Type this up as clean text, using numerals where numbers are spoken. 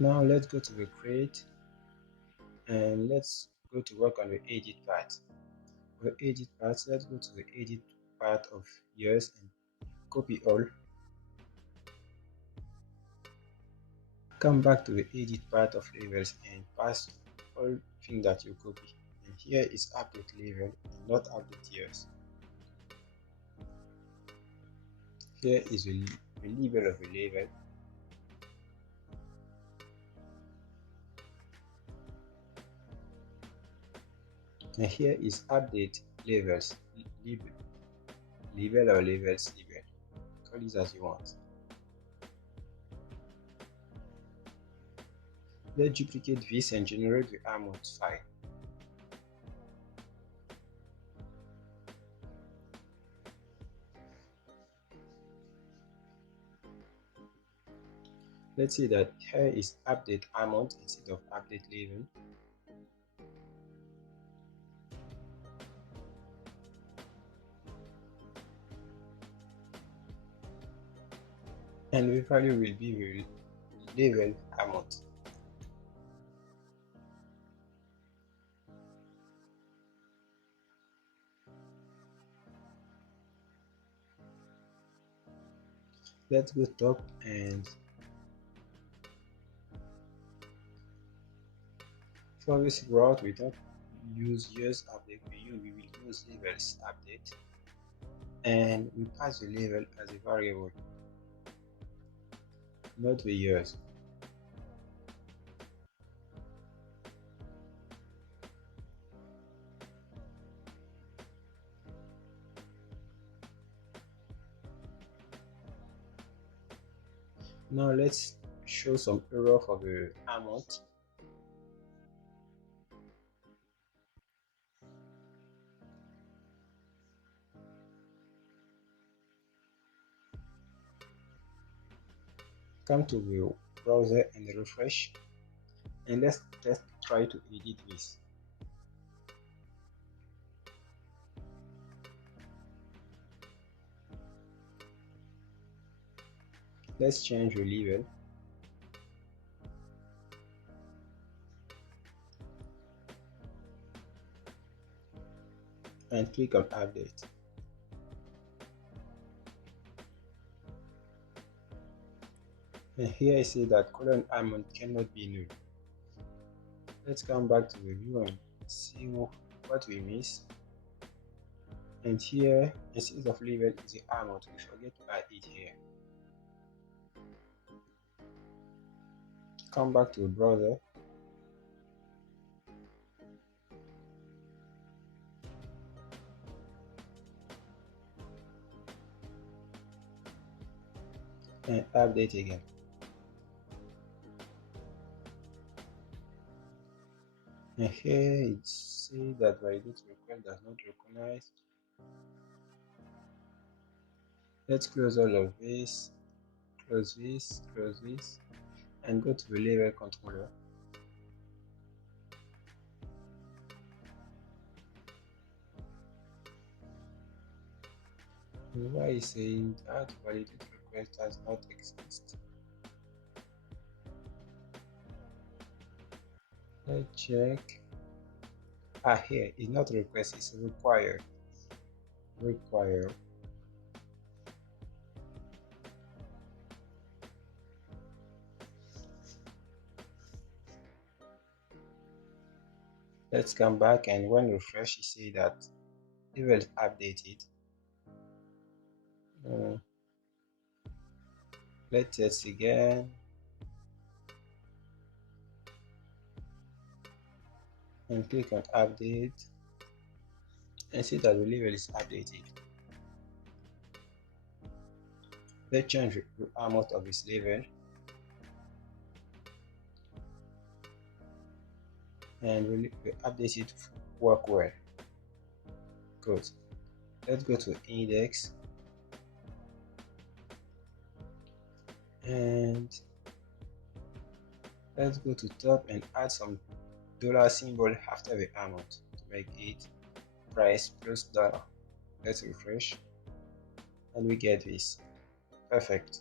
Now let's go to the create and let's go to work on the edit part. For edit part, let's go to the edit part of years and copy all. Come back to the edit part of labels and pass all things that you copy. And here is update label and not update years. Here is the label of the label. And here is update labels, label or labels label. Call it as you want. Let's duplicate this and generate the amount file. Let's see that here is update amount instead of update label. And the value will be the label amount. Let's go top and for this route we don't use years update, we will use labels update and we pass the label as a variable, not the years. Now let's show some error for the amount. Come to the browser and refresh, and let's try to edit this. Let's change the label and click on update. And here I say that column amount cannot be null. Let's come back to the view and see what we miss. And here, instead of label is the amount, we forget to add it here. Come back to the browser and update again. And here it says that validate request does not recognize. Let's close all of this, close this, and go to the label controller. And why is saying that validate request does not exist? Let's check. Here is not request, it's required. Let's come back, and when refresh you see that label is updated. Let's test again and click on update and see that the label is updated. Let's change the amount of this label and we update it to work well. Good. Let's go to index and let's go to top and add some dollar symbol after the amount to make it price plus dollar. Let's refresh and we get this. Perfect.